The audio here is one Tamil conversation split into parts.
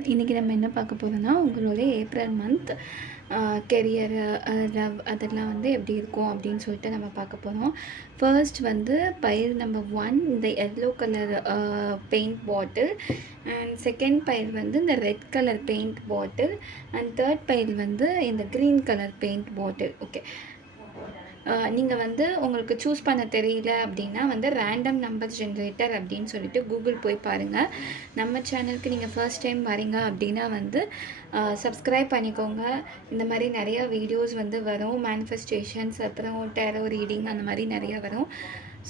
சேனல். இன்றைக்கி நம்ம என்ன பார்க்க போகிறோம்னா, உங்களுடைய ஏப்ரல் மந்த் கெரியர், லவ் அதெல்லாம் வந்து எப்படி இருக்கும் அப்படின்னு சொல்லிட்டு நம்ம பார்க்க போகிறோம். ஃபர்ஸ்ட் வந்து பைல் நம்பர் 1 இந்த yellow colour paint bottle, and second file வந்து இந்த red colour paint bottle, and third file வந்து இந்த க்ரீன் கலர் பெயிண்ட் பாட்டில். ஓகே, நீங்கள் வந்து உங்களுக்கு சூஸ் பண்ண தெரியல அப்படின்னா வந்து ரேண்டம் நம்பர் ஜென்ரேட்டர் அப்படின்னு சொல்லிட்டு கூகுள் போய் பாருங்கள். நம்ம சேனலுக்கு நீங்கள் ஃபர்ஸ்ட் டைம் வரீங்க அப்படின்னா வந்து சப்ஸ்கிரைப் பண்ணிக்கோங்க. இந்த மாதிரி நிறையா வீடியோஸ் வந்து வரும், மேனிஃபெஸ்டேஷன்ஸ், அப்புறம் டேரோ ரீடிங், அந்த மாதிரி நிறையா வரும்.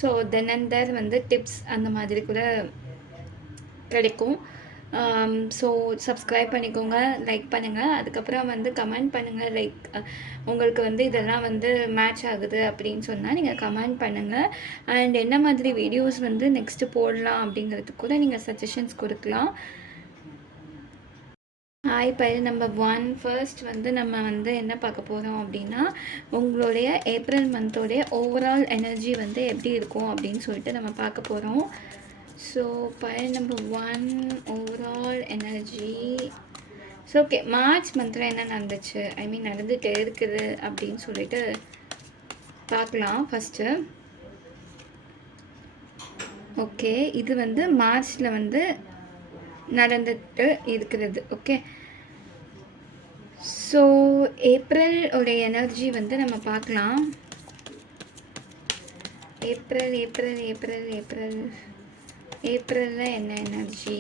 ஸோ தென் வந்து டிப்ஸ் அந்த மாதிரி கூட கிடைக்கும். ஸோ சப்ஸ்கிரைப் பண்ணிக்கோங்க, லைக் பண்ணுங்கள், அதுக்கப்புறம் வந்து கமெண்ட் பண்ணுங்கள். லைக் உங்களுக்கு வந்து இதெல்லாம் வந்து மேட்ச் ஆகுது அப்படின்னு சொன்னால் நீங்கள் கமெண்ட் பண்ணுங்கள். அண்ட் என்ன மாதிரி வீடியோஸ் வந்து நெக்ஸ்ட்டு போடலாம் அப்படிங்கிறதுக்கு கூட நீங்கள் சஜஷன்ஸ் கொடுக்கலாம். ஹாய், பைல் நம்பர் 1 ஃபர்ஸ்ட் வந்து நம்ம வந்து என்ன பார்க்க போகிறோம் அப்படின்னா, உங்களுடைய ஏப்ரல் மந்தோடைய ஓவரால் எனர்ஜி வந்து எப்படி இருக்கும் அப்படின்னு சொல்லிட்டு நம்ம பார்க்க போகிறோம். So file number 1 overall energy. So okay, March மந்தில் என்ன நடந்துச்சு, ஐ மீன் நடந்துகிட்டே இருக்குது அப்படின்னு சொல்லிட்டு பார்க்கலாம் ஃபஸ்ட்டு. ஓகே, இது வந்து மார்ச்சில் வந்து நடந்துட்டு இருக்கிறது. ஓகே, ஸோ ஏப்ரல் உடைய எனர்ஜி வந்து நம்ம பார்க்கலாம். ஏப்ரல் ஏப்ரல் ஏப்ரல் ஏப்ரல் ஏப்ரலில் என்ன எனர்ஜி?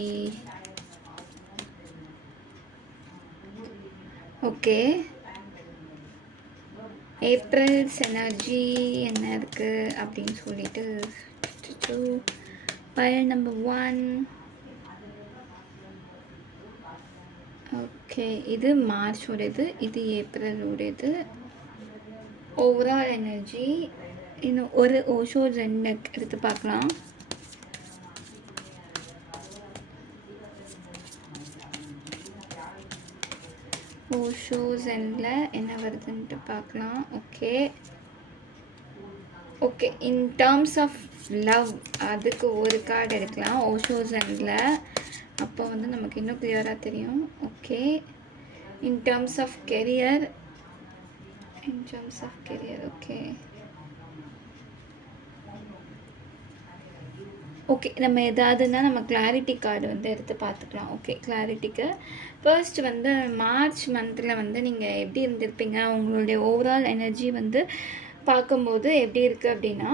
ஓகே, ஏப்ரல்ஸ் எனர்ஜி என்ன இருக்குது அப்படின்னு சொல்லிட்டு பைல் நம்பர் 1. ஓகே, இது மார்ச்சோடது, இது ஏப்ரலோடது. ஓவரால் எனர்ஜி இன்னும் ஒரு ஓஷோ ஜென்டக் எடுத்து பார்க்கலாம். ஓஷோஸ் எண்டில் என்ன வருதுன்ட்டு பார்க்கலாம். Okay okay, in terms of love அதுக்கு ஒரு கார்டு எடுக்கலாம் ஓஷோஸ் எண்டில், அப்போ வந்து நமக்கு இன்னும் கிளியராக தெரியும். Okay, in terms of career, in terms of career. Okay okay, நம்ம எதாவதுன்னா நம்ம கிளாரிட்டி கார்டு வந்து எடுத்து பார்த்துக்கலாம். ஓகே, கிளாரிட்டிக்கு ஃபர்ஸ்ட் வந்து மார்ச் மந்தில் வந்து நீங்கள் எப்படி இருந்திருப்பீங்க, உங்களுடைய ஓவரால் எனர்ஜி வந்து பார்க்கும்போது எப்படி இருக்குது அப்படின்னா,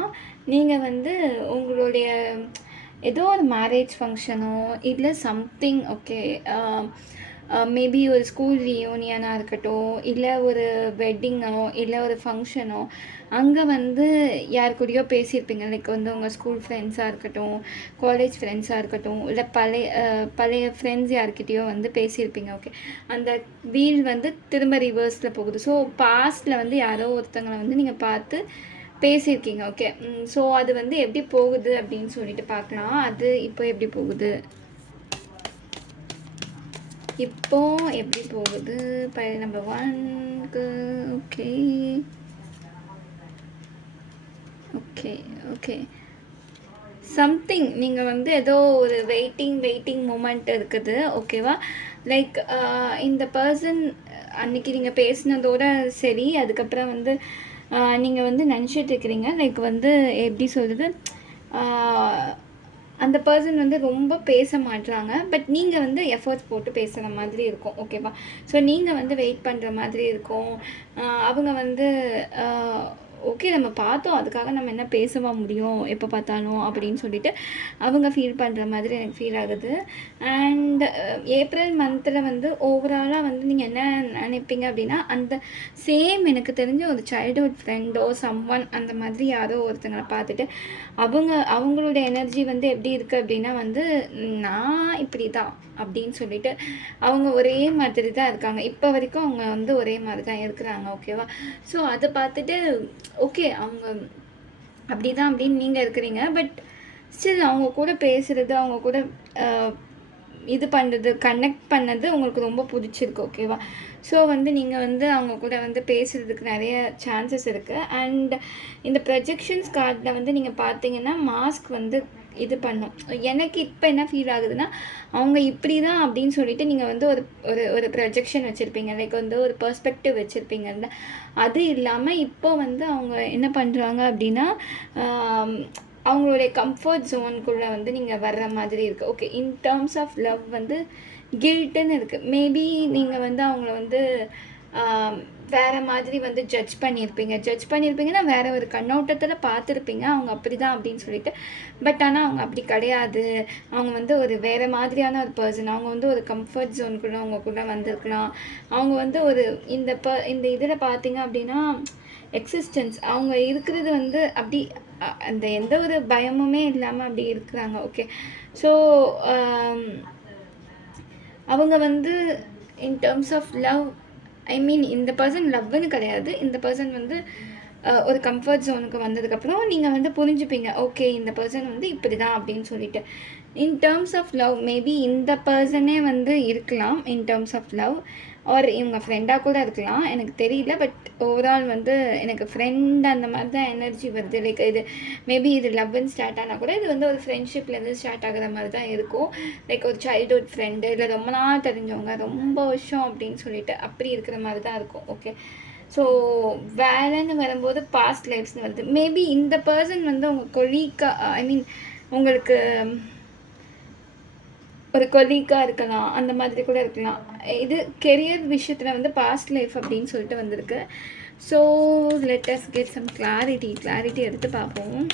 நீங்கள் வந்து உங்களுடைய ஏதோ ஒரு மேரேஜ் ஃபங்க்ஷனோ இல்லை சம்திங், ஓகே, மேபி ஒரு ஸ்கூல் ரியூனியனாக இருக்கட்டும், இல்லை ஒரு வெட்டிங்கோ இல்லை ஒரு ஃபங்க்ஷனோ, அங்கே வந்து யார் கூடயோ பேசியிருப்பீங்க. லைக் வந்து உங்கள் ஸ்கூல் ஃப்ரெண்ட்ஸாக இருக்கட்டும், காலேஜ் ஃப்ரெண்ட்ஸாக இருக்கட்டும், இல்லை பழைய ஃப்ரெண்ட்ஸ் யார்கிட்டயோ வந்து பேசியிருப்பீங்க. ஓகே, அந்த வீல் வந்து திரும்ப ரிவர்ஸில் போகுது. ஸோ பாஸ்ட்டில் வந்து யாரோ ஒருத்தங்களை வந்து நீங்கள் பார்த்து பேசியிருக்கீங்க. ஓகே, ஸோ அது வந்து எப்படி போகுது அப்படின்னு சொல்லிட்டு பார்க்கலாம். அது இப்போ எப்படி போகுது, இப்போ எப்படி போகுது பைல் நம்பர் 1க்கு. ஓகே ஓகே ஓகே, சம்திங் நீங்கள் வந்து ஏதோ ஒரு வெயிட்டிங் மூமெண்ட் இருக்குது. ஓகேவா, லைக் இந்த பர்சன் அன்றைக்கி நீங்கள் பேசினதோட சரி, அதுக்கப்புறம் வந்து நீங்கள் வந்து நினச்சிட்டு இருக்கிறீங்க. லைக் வந்து எப்படி சொல்கிறது, அந்த பர்சன் வந்து ரொம்ப பேச மாட்டுறாங்க, பட் நீங்கள் வந்து எஃபர்ட்ஸ் போட்டு பேசுகிற மாதிரி இருக்கும். ஓகேவா, ஸோ நீங்கள் வந்து வெயிட் பண்ணுற மாதிரி இருக்கும். அவங்க வந்து ஓகே நம்ம பார்த்தோம், அதுக்காக நம்ம என்ன பேசவா முடியும் எப்போ பார்த்தாலும் அப்படின்னு சொல்லிட்டு அவங்க ஃபீல் பண்ணுற மாதிரி எனக்கு ஃபீல் ஆகுது. அண்ட் ஏப்ரல் மந்தில் வந்து ஓவராலாக வந்து நீங்கள் என்ன நினைப்பீங்க அப்படின்னா, அந்த சேம் எனக்கு தெரிஞ்ச ஒரு சைல்டுஹுட் ஃப்ரெண்டோ சம்ஒன் அந்த மாதிரி யாரோ ஒருத்தங்களை பார்த்துட்டு அவங்களோட எனர்ஜி வந்து எப்படி இருக்குது அப்படின்னா வந்து, நான் இப்படி தான் அப்படின்னு சொல்லிட்டு அவங்க ஒரே மாதிரி தான் இருக்காங்க. இப்போ வரைக்கும் அவங்க வந்து ஒரே மாதிரி தான் இருக்கிறாங்க. ஓகேவா, ஸோ அதை பார்த்துட்டு ஓகே அவங்க அப்படி தான் அப்படின்னு நீங்கள் இருக்கிறீங்க. பட் ஸ்டில் அவங்க கூட பேசுகிறது, அவங்க கூட இது பண்ணுறது, கனெக்ட் பண்ணது உங்களுக்கு ரொம்ப பிடிச்சிருக்கு. ஓகேவா, ஸோ வந்து நீங்கள் வந்து அவங்க கூட வந்து பேசுகிறதுக்கு நிறைய சான்சஸ் இருக்குது. அண்ட் இந்த ப்ரொஜெக்ஷன்ஸ் கார்டில் வந்து நீங்கள் பார்த்தீங்கன்னா மாஸ்க் வந்து இது பண்ணும். எனக்கு இப்போ என்ன ஃபீல் ஆகுதுன்னா, அவங்க இப்படி தான் அப்படின்னு சொல்லிட்டு நீங்கள் வந்து ஒரு ஒரு ஒரு ப்ரொஜெக்ஷன் வச்சுருப்பீங்க. லைக் வந்து ஒரு பெர்ஸ்பெக்டிவ் வச்சுருப்பீங்கல்ல. அது இல்லாமல் இப்போ வந்து அவங்க என்ன பண்ணுறாங்க அப்படின்னா, அவங்களுடைய கம்ஃபர்ட் ஜோனுக்குள்ளே வந்து நீங்கள் வர்ற மாதிரி இருக்குது. Okay, in terms of love வந்து கில்ட்டுன்னு இருக்குது. மேபி நீங்கள் வந்து அவங்கள வந்து வேறு மாதிரி வந்து ஜட்ஜ் பண்ணியிருப்பீங்கன்னா வேறு ஒரு கண்ணோட்டத்தில் பார்த்துருப்பீங்க அவங்க அப்படி தான் அப்படின்னு சொல்லிட்டு. பட் ஆனால் அவங்க அப்படி கிடையாது. அவங்க வந்து ஒரு வேறு மாதிரியான ஒரு பர்சன். அவங்க வந்து ஒரு கம்ஃபர்ட் ஜோனுக்குள்ளே அவங்கக்குள்ளே வந்திருக்கலாம். அவங்க வந்து ஒரு இந்த இதில் பார்த்தீங்க அப்படின்னா எக்ஸிஸ்டன்ஸ் அவங்க இருக்கிறது வந்து அப்படி அந்த எந்த ஒரு பயமுமே இல்லாமல் அப்படி இருக்கிறாங்க. ஓகே, ஸோ அவங்க வந்து இன் டேர்ம்ஸ் ஆஃப் லவ், ஐ மீன் இந்த பர்சன் லவ்னு கிடையாது. இந்த பர்சன் வந்து ஒரு கம்ஃபர்ட் ஜோனுக்கு வந்ததுக்கப்புறம் நீங்கள் வந்து புரிஞ்சுப்பீங்க. ஓகே, இந்த பர்சன் வந்து இப்படி தான் அப்படின்னு சொல்லிட்டு. In terms of love maybe இந்த பர்சனே வந்து இருக்கலாம் in terms of love. Or இவங்க ஃப்ரெண்டாக கூட இருக்கலாம், எனக்கு தெரியல. பட் ஓவரால் வந்து எனக்கு ஃப்ரெண்ட் அந்த மாதிரி தான் எனர்ஜி வருது. லைக் இது மேபி இது லவ்னு ஸ்டார்ட் ஆனால் கூட இது வந்து ஒரு ஃப்ரெண்ட்ஷிப்லேருந்து ஸ்டார்ட் ஆகிற மாதிரி தான் இருக்கும். லைக் ஒரு சைல்ட்ஹுட் ஃப்ரெண்டு, இல்லை ரொம்ப நாள் தெரிஞ்சவங்க, ரொம்ப வருஷம் அப்படின்னு சொல்லிட்டு அப்படி இருக்கிற மாதிரி தான் இருக்கும். ஓகே, ஸோ வேலைன்னு வரும்போது பாஸ்ட் லைஃப்ஸ்னு வருது. மேபி இந்த பர்சன் வந்து உங்கள் கொலீக்காக, ஐ மீன் உங்களுக்கு ஒரு கொலீக்காக இருக்கலாம், அந்த மாதிரி கூட இருக்கலாம். இது கெரியர் விஷயத்தில் வந்து பாஸ்ட் லைஃப் அப்படின்னு சொல்லிட்டு வந்திருக்கு. So let us get some clarity எடுத்து பார்ப்போம்.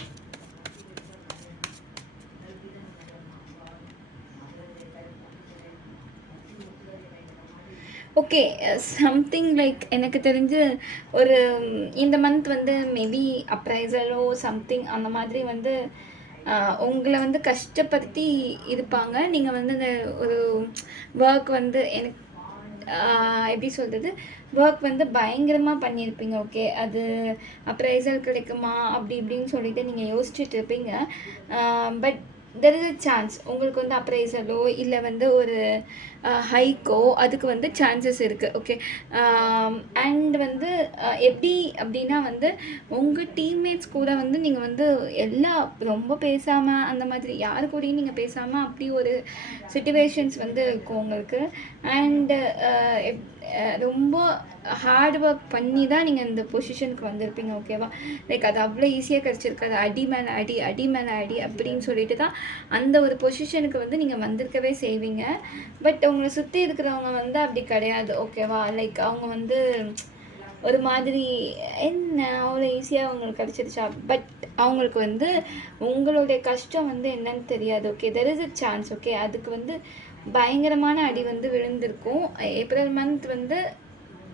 ஓகே, சம்திங் லைக் எனக்கு தெரிஞ்சு ஒரு இந்த மந்த் வந்து மேபி அப்ரைசலோ சம்திங் அந்த மாதிரி வந்து உங்களை வந்து கஷ்டப்படுத்தி இருப்பாங்க. நீங்கள் வந்து இந்த ஒரு ஒர்க் வந்து எனக்கு எப்படி சொல்கிறது, ஒர்க் வந்து பயங்கரமாக பண்ணியிருப்பீங்க. ஓகே, அது அப்ரைசல் கிடைக்குமா அப்படி இப்படின்னு சொல்லிட்டு நீங்கள் யோசிச்சுட்டு இருப்பீங்க. But there is a chance உங்களுக்கு வந்து அப்ரைசலோ இல்லை வந்து ஒரு ஹைக்கோ அதுக்கு வந்து சான்சஸ் இருக்குது. ஓகே, அண்ட் வந்து எப்படி அப்படின்னா வந்து உங்கள் டீம்மேட்ஸ் கூட வந்து நீங்கள் வந்து ரொம்ப பேசாமல் அந்த மாதிரி யாரு கூடயும் நீங்கள் பேசாமல் அப்படி ஒரு சிச்சுவேஷன்ஸ் வந்து இருக்கும் உங்களுக்கு. அண்டு ரொம்ப ஹார்ட் ஒர்க் பண்ணி தான் நீங்கள் இந்த பொசிஷனுக்கு வந்திருப்பீங்க. ஓகேவா, லைக் அது அவ்வளோ ஈஸியாக கிடச்சிருக்காது. அடி மேலே அடி அப்படின்னு சொல்லிட்டு தான் அந்த ஒரு பொசிஷனுக்கு வந்து நீங்கள் வந்திருக்கவே செய்வீங்க. பட் உங்களை சுற்றி இருக்கிறவங்க வந்து அப்படி கிடையாது. ஓகேவா, லைக் அவங்க வந்து ஒரு மாதிரி என்ன அவ்வளோ ஈஸியாக அவங்களுக்கு கிடச்சிருச்சா, பட் அவங்களுக்கு வந்து உங்களுடைய கஷ்டம் வந்து என்னன்னு தெரியாது. Okay, there is a chance. Okay, அதுக்கு வந்து பயங்கரமான அடி வந்து விழுந்திருக்கும். ஏப்ரல் மந்த் வந்து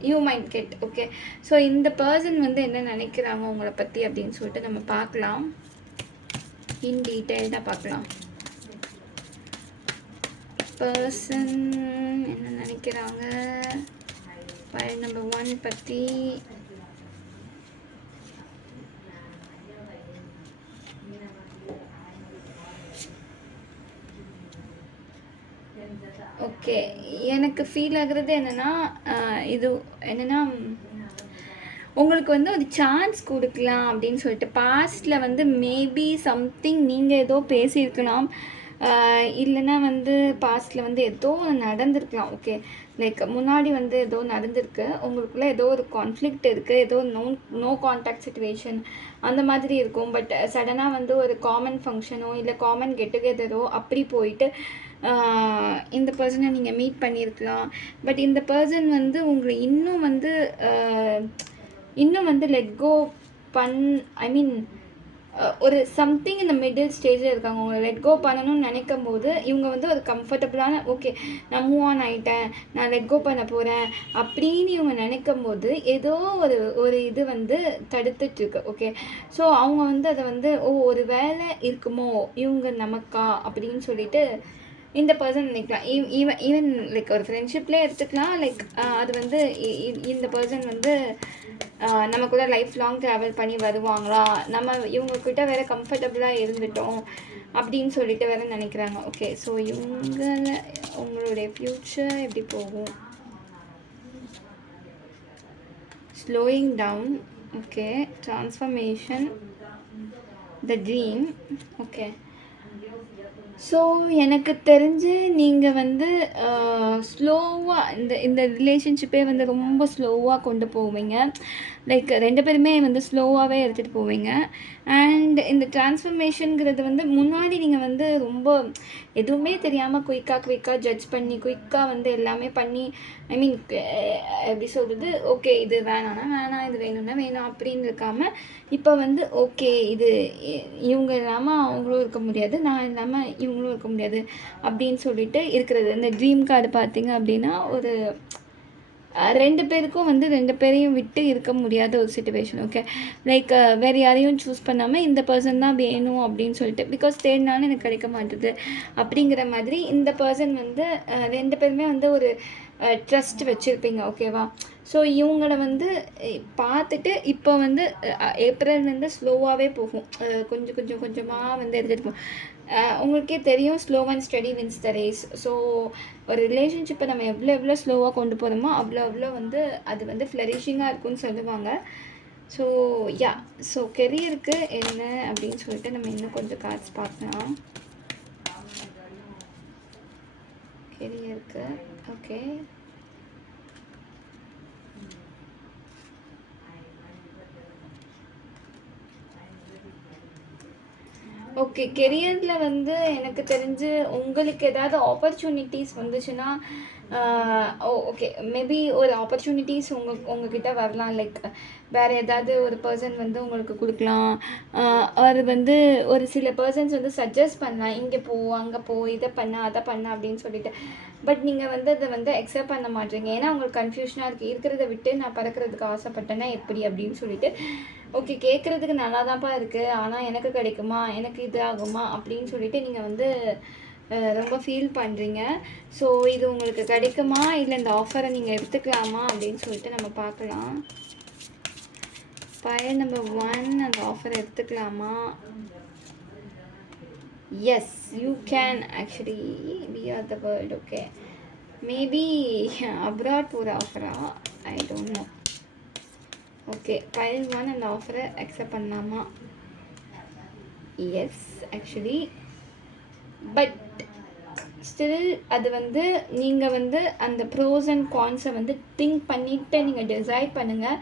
you might get. Okay, so இந்த பர்சன் வந்து என்ன நினைக்கிறாங்க உங்களை பற்றி அப்படின்னு சொல்லிட்டு நம்ம பார்க்கலாம். இன் டீட்டெயில்டாக பார்க்கலாம். பர்சன் என்ன நினைக்கிறாங்க ஃபைல் நம்பர் 1 பற்றி. ஓகே, எனக்கு ஃபீல் ஆகுறது என்னென்னா இது என்னென்னா உங்களுக்கு வந்து ஒரு சான்ஸ் கொடுக்கலாம் அப்படின்னு சொல்லிட்டு. பாஸ்டில் வந்து மேபி சம்திங் நீங்கள் ஏதோ பேசியிருக்கலாம், இல்லைன்னா வந்து பாஸ்டில் வந்து ஏதோ நடந்திருக்கலாம். ஓகே, லைக் முன்னாடி வந்து ஏதோ நடந்திருக்கு, உங்களுக்குள்ளே ஏதோ ஒரு கான்ஃப்ளிக்ட் இருக்குது, ஏதோ நோ கான்டாக்ட் சிச்சுவேஷன் அந்த மாதிரி இருக்கும். பட் சடனாக வந்து ஒரு காமன் ஃபங்க்ஷனோ இல்லை காமன் கெட் டுகெதரோ அப்படி போயிட்டு இந்த பர்சனை நீங்கள் மீட் பண்ணியிருக்கலாம். பட் இந்த பர்சன் வந்து உங்களை இன்னும் வந்து லெட் கோ ஐ மீன் ஒரு சம்திங் இந்த மிடில் ஸ்டேஜில் இருக்காங்க. உங்களை லெட் கோ பண்ணணும்னு நினைக்கும் போது இவங்க வந்து ஒரு கம்ஃபர்டபுளான ஓகே நான் மூவ் ஆன் ஆகிட்டேன், நான் லெட் கோ பண்ண போகிறேன் அப்படின்னு இவங்க நினைக்கும் போது ஏதோ ஒரு இது வந்து தடுத்துட்ருக்கு. ஓகே, ஸோ அவங்க வந்து அதை வந்து ஒரு வேலை இருக்குமோ இவங்க நமக்கா அப்படின்னு சொல்லிட்டு இந்த பர்சன் நினைக்கலாம். ஈவன் லைக் ஒரு ஃப்ரெண்ட்ஷிப்லேயே எடுத்துக்கலாம். லைக் அது வந்து இந்த பர்சன் வந்து நம்ம கூட லைஃப் லாங் ட்ராவல் பண்ணி வருவாங்களா, நம்ம இவங்கக்கிட்ட வேறு கம்ஃபர்டபுளாக இருந்துட்டோம் அப்படின்னு சொல்லிட்டு வேறு நினைக்கிறாங்க. ஓகே, ஸோ உங்களுடைய ஃப்யூச்சர் எப்படி போகும்? Slowing down. Okay, transformation, the dream. Okay, so எனக்கு தெரிஞ்சு நீங்கள் வந்து ஸ்லோவாக இந்த இந்த ரிலேஷன்ஷிப்பே வந்து ரொம்ப ஸ்லோவாக கொண்டு போவீங்க. லைக் 2 பேருமே வந்து ஸ்லோவாகவே எடுத்துகிட்டு போவீங்க. அண்ட் இந்த ட்ரான்ஸ்ஃபர்மேஷன்ங்கிறது வந்து முன்னாடி நீங்கள் வந்து ரொம்ப எதுவுமே தெரியாமல் குயிக்காக ஜட்ஜ் பண்ணி குயிக்காக வந்து எல்லாமே பண்ணி ஐ மீன் எப்படி சொல்கிறது, ஓகே இது வேணான்னா வேணாம், இது வேணும்னா வேணும் அப்படின்னு இருக்காமல் இப்போ வந்து ஓகே இது இவங்க இல்லாமல் அவங்களும் இருக்க முடியாது, நான் இல்லாமல் இவங்களும் இருக்க முடியாது அப்படின்னு சொல்லிட்டு இருக்கிறது. இந்த ட்ரீம் கார்டு பார்த்தீங்க அப்படின்னா ஒரு 2 பேருக்கும் வந்து 2 பேரையும் விட்டு இருக்க முடியாத ஒரு சிச்சுவேஷன். ஓகே, லைக் வேறு யாரையும் சூஸ் பண்ணாமல் இந்த பர்சன் தான் வேணும் அப்படின்னு சொல்லிட்டு, பிகாஸ் தேடினாலும் எனக்கு கிடைக்க மாட்டுது அப்படிங்கிற மாதிரி இந்த பர்சன் வந்து 2 பேருமே வந்து ஒரு ட்ரஸ்ட் வச்சுருப்பீங்க. ஓகேவா? ஸோ இவங்கள வந்து பார்த்துட்டு இப்போ வந்து ஏப்ரல் வந்து ஸ்லோவாகவே போகும். கொஞ்சமாக வந்து எடுத்துகிட்டு போகும். உங்களுக்கே தெரியும், slow and steady wins the race. So ஒரு ரிலேஷன்ஷிப்பை நம்ம எவ்வளோ ஸ்லோவாக கொண்டு போகிறோமோ அவ்வளோ வந்து அது வந்து ஃப்ளரிஷிங்காக இருக்கும்னு சொல்லுவாங்க. ஸோ யா, ஸோ கெரியருக்கு என்ன அப்படின்னு சொல்லிட்டு நம்ம இன்னும் கொஞ்சம் கார்ட்ஸ் பார்க்கலாம். கெரியருக்கு ஓகே, ஓகே. கெரியரில் வந்து எனக்கு தெரிஞ்சு உங்களுக்கு ஏதாவது ஆப்பர்ச்சுனிட்டிஸ் வந்துச்சுன்னா ஓகே, மேபி ஒரு ஆப்பர்ச்சுனிட்டிஸ் உங்ககிட்ட வரலாம். லைக் வேறு ஏதாவது ஒரு பர்சன் வந்து உங்களுக்கு கொடுக்கலாம். அது வந்து ஒரு சில பர்சன்ஸ் வந்து சஜஸ்ட் பண்ணலாம், இங்கே போ அங்கே போ, இதை பண்ண அதை பண்ண அப்படின்னு சொல்லிட்டு. பட் நீங்கள் வந்து அதை வந்து அக்செப்ட் பண்ண மாட்டீங்க. ஏன்னா உங்களுக்கு கன்ஃபியூஷனாக இருக்குது, இருக்கிறத விட்டு நான் பறக்கிறதுக்கு ஆசைப்பட்டேன்னா எப்படி அப்படின்னு சொல்லிட்டு. ஓகே, கேட்குறதுக்கு நல்லா தான்ப்பா இருக்குது, ஆனால் எனக்கு கிடைக்குமா, எனக்கு இது ஆகுமா அப்படின்னு சொல்லிட்டு நீங்கள் வந்து ரொம்ப ஃபீல் பண்ணுறீங்க. ஸோ இது உங்களுக்கு கிடைக்குமா, இல்லை இந்த ஆஃபரை நீங்கள் எடுத்துக்கலாமா அப்படின்னு சொல்லிட்டு நம்ம பார்க்கலாம். பயல் நம்பர் 1, அந்த ஆஃபரை எடுத்துக்கலாமா? Yes, you can actually we are the world. Okay, maybe abroad போகிற ஆஃபரா, ஐ டோன்ட் நோ. ஓகே, பயல் 1 அந்த ஆஃபரை அக்செப்ட் பண்ணலாமா? எஸ் ஆக்சுவலி, பட் ஸ்டில் அது வந்து நீங்கள் வந்து அந்த ப்ரோஸ் அண்ட் கான்ஸை வந்து திங்க் பண்ணிவிட்டு நீங்கள் டிசைட் பண்ணுங்கள்.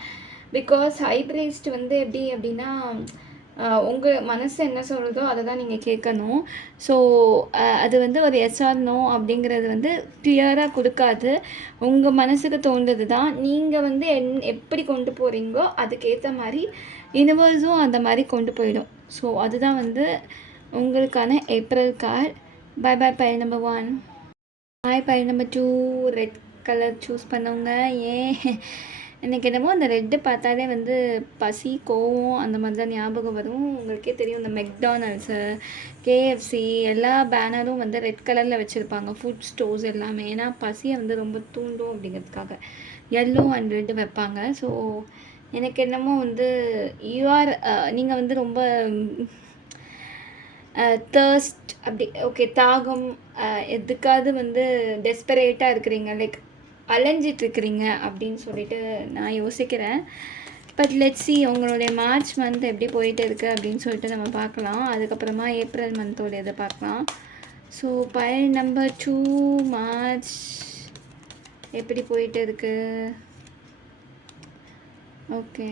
பிகாஸ் ஹைப்ரிஸ்ட் வந்து எப்படி அப்படின்னா உங்கள் மனசு என்ன சொல்கிறதோ அதை தான் நீங்கள் கேட்கணும். ஸோ அது வந்து ஒரு எஸ் ஆர் நோ அப்படிங்கிறது வந்து கிளியராக கொடுக்காது. உங்கள் மனசுக்கு தோன்றது தான் நீங்கள் வந்து எப்படி கொண்டு போகிறீங்களோ அதுக்கேற்ற மாதிரி யூனிவர்ஸும் அந்த மாதிரி கொண்டு போயிடும். ஸோ அதுதான் வந்து உங்களுக்கான ஏப்ரல் கார்டு. பாய் பாய் பயல் நம்பர் 1. பாய் பயல் நம்பர் 2. ரெட் கலர் சூஸ் பண்ணவங்க ஏன் எனக்கு என்னமோ அந்த ரெட்டு பார்த்தாலே வந்து பசி, கோவம் அந்த மாதிரி தான் ஞாபகம் வரும். உங்களுக்கே தெரியும், இந்த மெக்டானல்ட்ஸு, கேஎஃப்சி எல்லா பேனரும் வந்து ரெட் கலரில் வச்சுருப்பாங்க, ஃபுட் ஸ்டோர்ஸ் எல்லாமே. ஏன்னா பசியை வந்து ரொம்ப தூண்டும் அப்படிங்கிறதுக்காக எல்லோ அண்ட் ரெட்டு வைப்பாங்க. ஸோ எனக்கு என்னமோ வந்து யூஆர் நீங்கள் வந்து ரொம்ப தர்ஸ்ட் அப்படி ஓகே, தாகம், எதுக்காவது வந்து டெஸ்பரேட்டாக இருக்கிறீங்க, லைக் அலைஞ்சிட்ருக்கிறீங்க அப்படின்னு சொல்லிட்டு நான் யோசிக்கிறேன். பட் லெட்ஸ் சி உங்களுடைய மார்ச் மந்த் எப்படி போயிட்டு இருக்குது அப்படின்னு சொல்லிட்டு நம்ம பார்க்கலாம். அதுக்கப்புறமா ஏப்ரல் மந்தோட இதை பார்க்கலாம். ஸோ பயல் நம்பர் 2 மார்ச் எப்படி போயிட்டு இருக்கு? ஓகே,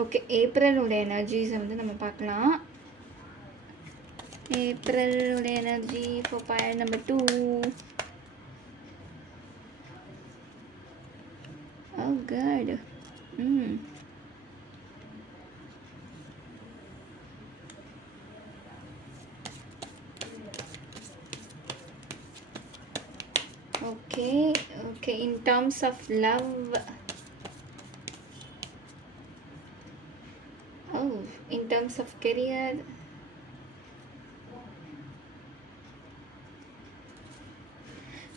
ஓகே, ஏப்ரலோட எனர்ஜிஸை வந்து நம்ம பார்க்கலாம். ஏப்ரலோட energy for pile number 2. Oh good. Okay, okay, in terms of love, in terms of career,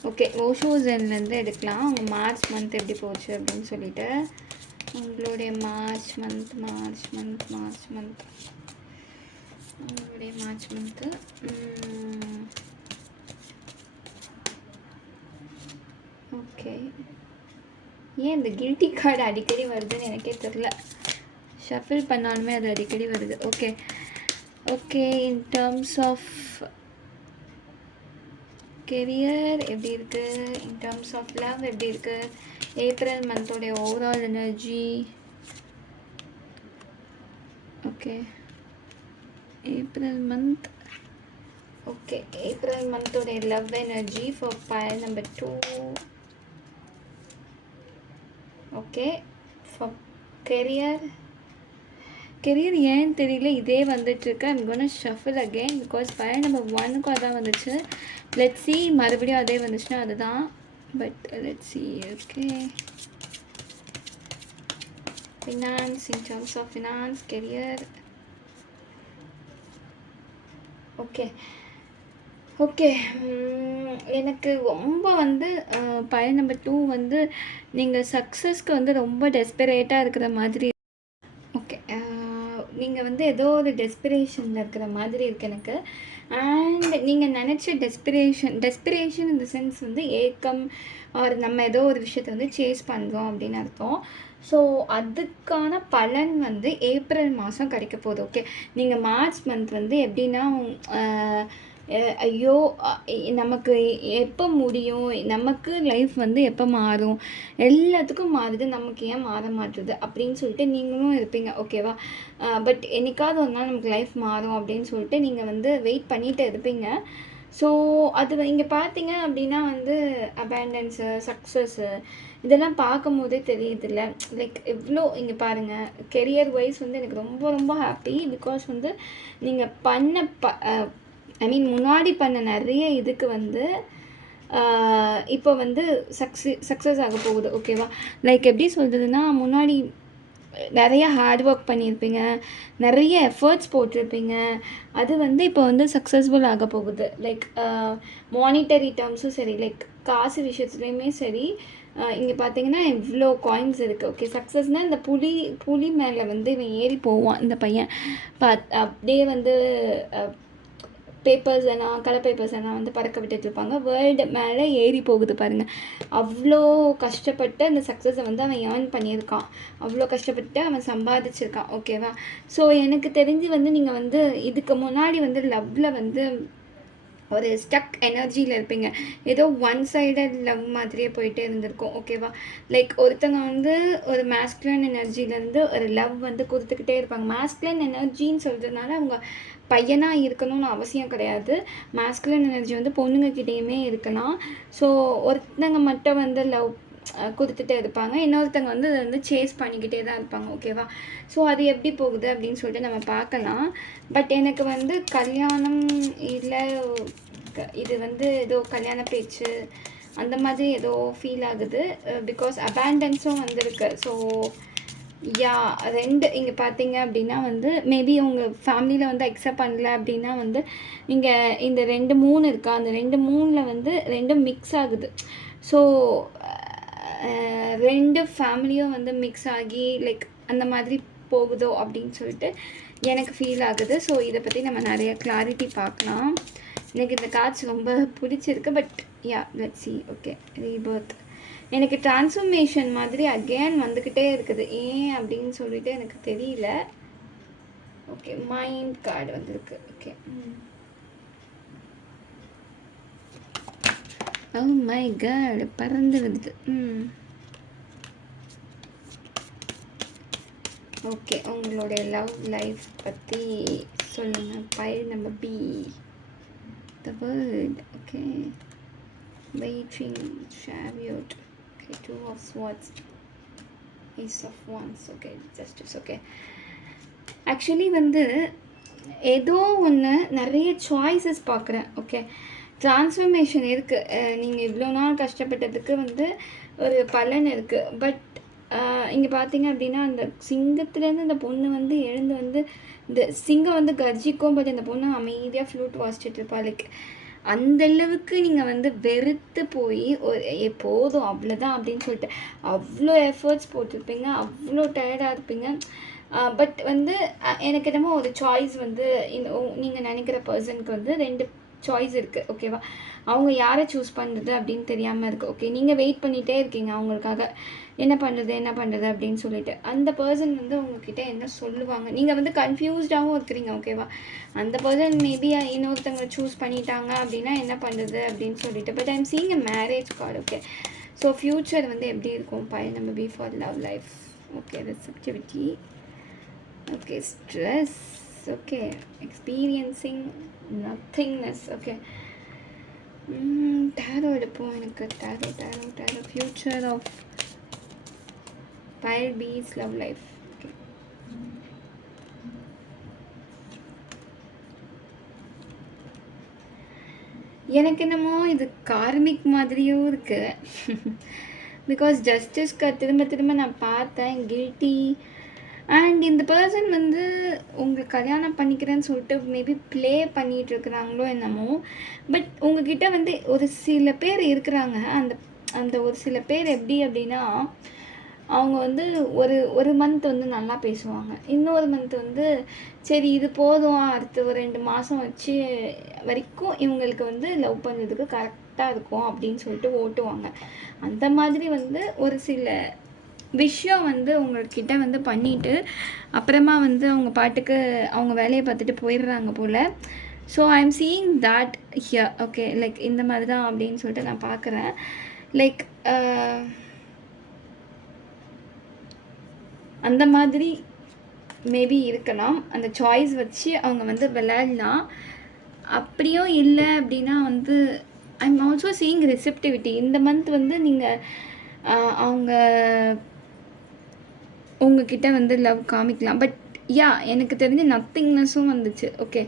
okay, ஓஷோசன்லேருந்து எடுக்கலாம். உங்கள் மார்ச் மந்த் எப்படி போச்சு அப்படின்னு சொல்லிட்டு. உங்களுடைய மார்ச் மந்த் உங்களுடைய மார்ச் மந்த்து ஓகே. ஏன் இந்த கில்ட்டி கார்டு அடிக்கடி வருதுன்னு எனக்கே தெரில. ஷஃபில் பண்ணாலுமே அது அடிக்கடி வருது. Okay okay. In terms of career எப்படி இருக்குது, இன் டர்ம்ஸ் ஆஃப் லவ் எப்படி இருக்குது, ஏப்ரல் மந்தோடைய overall energy. Okay April month. Okay April மந்தோடைய love energy for pile number 2. Okay for career ஏன்னு தெரியல இதே வந்துட்டுருக்கு. I'm gonna shuffle again because pile number 1க்கும் அதான் வந்துச்சு. லெட்ஸ் சி மறுபடியும் அதே வந்துச்சுன்னா அதுதான். But let's see. Okay finance, in terms of finance, career. Okay okay. எனக்கு ரொம்ப வந்து பைல் நம்பர் 2 வந்து நீங்கள் சக்ஸஸ்க்கு வந்து ரொம்ப டெஸ்பரேட்டாக இருக்கிற மாதிரி. ஓகே நீங்கள் வந்து ஏதோ ஒரு டெஸ்பிரேஷனில் இருக்கிற மாதிரி இருக்குது எனக்கு. அண்ட் நீங்கள் நினச்ச டெஸ்பிரேஷன் இந்த சென்ஸ் வந்து ஏக்கம் ஆர் நம்ம ஏதோ ஒரு விஷயத்தை வந்து சேஸ் பண்ணுறோம் அப்படின்னு அர்த்தம். ஸோ அதுக்கான பலன் வந்து ஏப்ரல் மாதம் கிடைக்க போகுது. ஓகே நீங்கள் மார்ச் மந்த் வந்து எப்படின்னா ஐயோ நமக்கு எப்போ முடியும், நமக்கு லைஃப் வந்து எப்போ மாறும், எல்லாத்துக்கும் மாறுது, நமக்கு ஏன் மாற மாட்டுது அப்படின்னு சொல்லிட்டு நீங்களும் இருப்பீங்க. ஓகேவா? பட் என்னைக்காவது ஒரு நாள் நமக்கு லைஃப் மாறும் அப்படின்னு சொல்லிட்டு நீங்கள் வந்து வெயிட் பண்ணிகிட்டு இருப்பீங்க. ஸோ அது இங்கே பார்த்தீங்க அப்படின்னா வந்து அபேண்டன்ஸு, சக்ஸஸ்ஸு இதெல்லாம் பார்க்கும்போதே தெரியுதுல்ல. லைக் எவ்வளோ இங்கே பாருங்கள், கெரியர் வைஸ் வந்து எனக்கு ரொம்ப ரொம்ப ஹாப்பி. பிகாஸ் வந்து நீங்கள் பண்ண ஐ மீன் முன்னாடி பண்ண நிறைய இதுக்கு வந்து இப்போ வந்து சக்ஸஸ் ஆக போகுது. ஓகேவா? லைக் எப்படி சொல்கிறதுனா, முன்னாடி நிறைய ஹார்ட் ஒர்க் பண்ணியிருப்பீங்க, நிறைய எஃபர்ட்ஸ் போட்டிருப்பீங்க, அது வந்து இப்போ வந்து சக்ஸஸ்ஃபுல் ஆக போகுது. லைக் மானிட்டரி டேர்ம்ஸும் சரி, லைக் காசு விஷயத்துலேயுமே சரி. இங்கே பார்த்தீங்கன்னா இவ்வளோ காயின்ஸ் இருக்குது. ஓகே சக்ஸஸ்னால் இந்த புலி மேலே வந்து இவன் ஏறி போவான் இந்த பையன். அப்படியே வந்து பேப்பர்ஸ் எல்லாம், கலர் பேப்பர்ஸ் எல்லாம் வந்து பறக்க விட்டுட்ருப்பாங்க. வேர்ல்டு மேலே ஏறி போகுது பாருங்கள். அவ்வளோ கஷ்டப்பட்டு அந்த சக்ஸஸை வந்து அவன் ஏர்ன் பண்ணியிருக்கான், அவ்வளோ கஷ்டப்பட்டு அவன் சம்பாதிச்சிருக்கான். ஓகேவா? ஸோ எனக்கு தெரிஞ்சு வந்து நீங்கள் வந்து இதுக்கு முன்னாடி வந்து லவ்வில் வந்து ஒரு ஸ்டக் எனர்ஜியில் இருப்பீங்க. ஏதோ ஒன் சைடட் லவ் மாதிரியே போயிட்டே இருந்திருக்கும். ஓகேவா? லைக் ஒருத்தங்க வந்து ஒரு மேஸ்குலன் எனர்ஜிலேருந்து ஒரு லவ் வந்து கொடுத்துக்கிட்டே இருப்பாங்க. மேஸ்குலன் எனர்ஜின்னு சொல்கிறதுனால அவங்க பையனாக இருக்கணும்னு அவசியம் கிடையாது. மேஸ்குலன் எனர்ஜி வந்து பொண்ணுங்கக்கிட்டேயுமே இருக்கலாம். ஸோ ஒருத்தங்க மட்டும் வந்து லவ் கொடுத்துட்டே இருப்பாங்க, இன்னொருத்தங்க வந்து அதை வந்து சேஸ் பண்ணிக்கிட்டே தான் இருப்பாங்க. ஓகேவா? ஸோ அது எப்படி போகுது அப்படின்னு சொல்லிட்டு நம்ம பார்க்கலாம். பட் எனக்கு வந்து கல்யாணம் இல்லை, இது வந்து ஏதோ கல்யாண பேச்சு அந்த மாதிரி ஏதோ ஃபீல் ஆகுது. பிகாஸ் அபேண்டன்ஸும் வந்திருக்கு. ஸோ யா ரெண்டு இங்கே பார்த்தீங்க அப்படின்னா வந்து மேபி உங்கள் ஃபேமிலியில் வந்து அக்செப்ட் பண்ணல அப்படின்னா வந்து இங்கே இந்த 2 3 இருக்கா, அந்த 2 3ல் வந்து 2 மிக்ஸ் ஆகுது. ஸோ 2 ஃபேமிலியும் வந்து மிக்ஸ் ஆகி லைக் அந்த மாதிரி போகுதோ அப்படின்னு சொல்லிட்டு எனக்கு ஃபீல் ஆகுது. ஸோ இதை பற்றி நம்ம நிறைய கிளாரிட்டி பார்க்கலாம். எனக்கு இந்த காட்சி ரொம்ப பிடிச்சிருக்கு. But yeah let's see. Okay rebirth எனக்கு டிரான்ஸ்ஃபர்மேஷன் மாதிரி அகெயின் வந்துக்கிட்டே இருக்குது. ஏன் அப்படின்னு சொல்லிட்டு எனக்கு தெரியல. ஓகே மைண்ட் கார்டு வந்திருக்கு. ஓகே ஓ மை காட் பறந்து வருது. ஓகே உங்களுடைய லவ் லைஃப் பற்றி சொல்லுங்கள். Pile number B, the world. Okay waiting, ஷேவியோட். Okay 2 of swords, ace of wands. Okay justice. Okay actually வந்து ஏதோ ஒன்று நிறைய சாய்ஸஸ் பார்க்குறேன். ஓகே ட்ரான்ஸ்ஃபர்மேஷன் இருக்குது. நீங்கள் இவ்வளோ நாள் கஷ்டப்பட்டதுக்கு வந்து ஒரு பலன் இருக்குது. பட் இங்கே பார்த்தீங்க அப்படின்னா அந்த சிங்கத்துலேருந்து இந்த பொண்ணு வந்து எழுந்து வந்து இந்த சிங்கம் வந்து கர்ஜிக்கும். பட் இந்த பொண்ணு அமைதியாக ஃப்ளூட் வாசிச்சுட்டு இருப்பா. லைக் அந்தளவுக்கு நீங்கள் வந்து வெறுத்து போய் ஒரு எப்போதும் அவ்வளோதான் அப்படின்னு சொல்லிட்டு அவ்வளோ எஃபர்ட்ஸ் போட்டிருப்பீங்க, அவ்வளோ டயர்டாக இருப்பீங்க. பட் வந்து எனக்கு என்னமோ ஒரு சாய்ஸ் வந்து நீங்கள் நினைக்கிற பர்சனுக்கு வந்து 2 சாய்ஸ் இருக்குது. ஓகேவா? அவங்க யாரை சூஸ் பண்ணுறது அப்படின்னு தெரியாமல் இருக்குது. ஓகே, நீங்கள் வெயிட் பண்ணிகிட்டே இருக்கீங்க அவங்களுக்காக, என்ன பண்ணுறது அப்படின்னு சொல்லிட்டு. அந்த பர்சன் வந்து உங்ககிட்ட என்ன சொல்லுவாங்க, நீங்கள் வந்து கன்ஃபியூஸ்டாகவும் இருக்கிறீங்க. ஓகேவா? அந்த பர்சன் மேபி இன்னொருத்தவங்க சூஸ் பண்ணிட்டாங்க அப்படின்னா என்ன பண்ணுறது அப்படின்னு சொல்லிட்டு. But I'm seeing a marriage card. Okay, so future வந்து எப்படி இருக்கும் பையன் நம்ம B for love life. Okay, receptivity. Okay, stress. Okay, experiencing nothingness. Okay, tarot எடுப்போம். எனக்கு tarot future of fire peace love life. Okay, எனக்கு என்னமோ இது கார்மிக் மாதிரியும் இருக்குது. பிகாஸ் ஜஸ்டிஸ்க்கு திரும்ப நான் பார்த்தேன் கில்ட்டி. அண்ட் இந்த பர்சன் வந்து உங்களுக்கு கல்யாணம் பண்ணிக்கிறேன்னு சொல்லிட்டு மேபி ப்ளே பண்ணிகிட்டு இருக்கிறாங்களோ என்னமோ. பட் உங்ககிட்ட வந்து ஒரு சில பேர் இருக்கிறாங்க. அந்த அந்த ஒரு சில பேர் எப்படி அப்படின்னா, அவங்க வந்து ஒரு மந்த் வந்து நல்லா பேசுவாங்க, இன்னொரு மந்த் வந்து சரி இது போதும், அடுத்து ஒரு 2 மாதம் வச்சு வரைக்கும் இவங்களுக்கு வந்து லவ் பண்ணுறதுக்கு கரெக்டாக இருக்கும் அப்படின்னு சொல்லிட்டு ஓட்டுவாங்க. அந்த மாதிரி வந்து ஒரு சில விஷயம் வந்து உங்கள்கிட்ட வந்து பண்ணிவிட்டு அப்புறமா வந்து அவங்க பாட்டுக்கு அவங்க வேலையை பார்த்துட்டு போயிடுறாங்க போல். So I am seeing that here. Okay, like இந்த மாதிரி தான் அப்படின்னு சொல்லிட்டு நான் பார்க்குறேன். லைக் அந்த மாதிரி மேபி இருக்கலாம். அந்த சாய்ஸ் வச்சு அவங்க வந்து விளையாடலாம். அப்படியும் இல்லை அப்படின்னா வந்து I am also seeing receptivity. இந்த மந்த் வந்து நீங்கள் அவங்க உங்ககிட்ட வந்து லவ் காமிக்கலாம். பட் யா, எனக்கு தெரிஞ்ச நத்திங்னஸும் வந்துச்சு. ஓகே,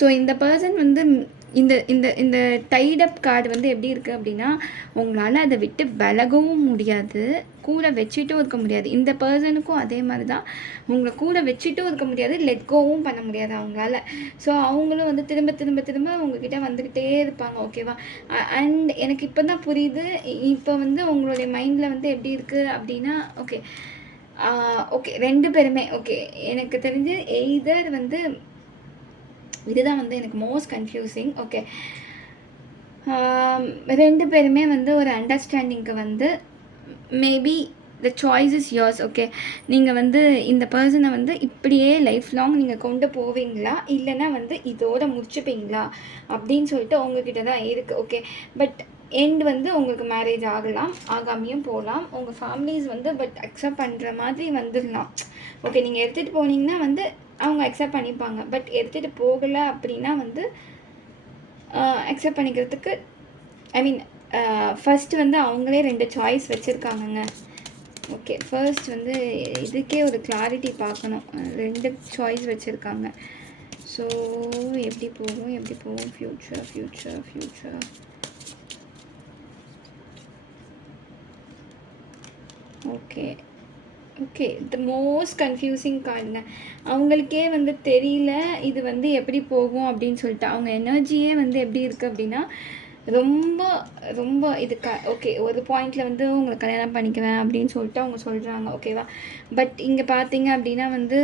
ஸோ இந்த பர்சன் வந்து இந்த இந்த இந்த டைடப் கார்டு வந்து எப்படி இருக்குது அப்படின்னா, உங்களால் அதை விட்டு விலகவும் முடியாது, கூட வச்சுட்டும் இருக்க முடியாது. இந்த பர்சனுக்கும் அதே மாதிரி தான், உங்களை கூட வச்சுட்டும் இருக்க முடியாது, லெட் கோவும் பண்ண முடியாது அவங்களால. ஸோ அவங்களும் வந்து திரும்ப உங்ககிட்ட வந்துக்கிட்டே இருப்பாங்க. ஓகேவா? அண்ட் எனக்கு இப்போ தான் புரியுது, இப்போ வந்து உங்களுடைய மைண்டில் வந்து எப்படி இருக்குது அப்படின்னா, ஓகே ஓகே 2 பேருமே ஓகே, எனக்கு தெரிஞ்சு எய்தர் வந்து இதுதான் வந்து எனக்கு மோஸ்ட் கன்ஃபியூசிங். ஓகே, 2 பேருமே வந்து ஒரு அண்டர்ஸ்டாண்டிங்க்கு வந்து maybe the choice is yours. Okay, நீங்கள் வந்து இந்த பர்சனை வந்து இப்படியே லைஃப் லாங் நீங்கள் கொண்டு போவீங்களா, இல்லைன்னா வந்து இதோட முடிச்சுப்பீங்களா அப்படின்னு சொல்லிட்டு உங்ககிட்ட தான் இருக்குது. ஓகே, பட் எண்ட் வந்து உங்களுக்கு மேரேஜ் ஆகலாம், ஆகாமையும் போகலாம். உங்கள் ஃபேமிலிஸ் வந்து பட் அக்செப்ட் பண்ணுற மாதிரி வந்துடலாம். ஓகே, நீங்கள் எடுத்துகிட்டு போனீங்கன்னா வந்து அவங்க அக்செப்ட் பண்ணிப்பாங்க. பட் எடுத்துகிட்டு போகலை அப்படின்னா வந்து அக்செப்ட் பண்ணிக்கிறதுக்கு ஐ மீன் ஃபஸ்ட்டு வந்து அவங்களே 2 சாய்ஸ் வச்சுருக்காங்கங்க. ஓகே, ஃபர்ஸ்ட் வந்து இதுக்கே ஒரு கிளாரிட்டி பார்க்கணும். 2 சாய்ஸ் வச்சுருக்காங்க. ஸோ எப்படி போகும் future. Okay the most confusing கார்டுங்க. அவங்களுக்கே வந்து தெரியல இது வந்து எப்படி போகும் அப்படின்னு சொல்லிட்டு. அவங்க எனர்ஜியே வந்து எப்படி இருக்குது அப்படின்னா, ரொம்ப இது ஓகே, ஒரு பாயிண்டில் வந்து உங்களை கல்யாணம் பண்ணிக்குவேன் அப்படின்னு சொல்லிட்டு அவங்க சொல்கிறாங்க. ஓகேவா? பட் இங்கே பார்த்தீங்க அப்படின்னா வந்து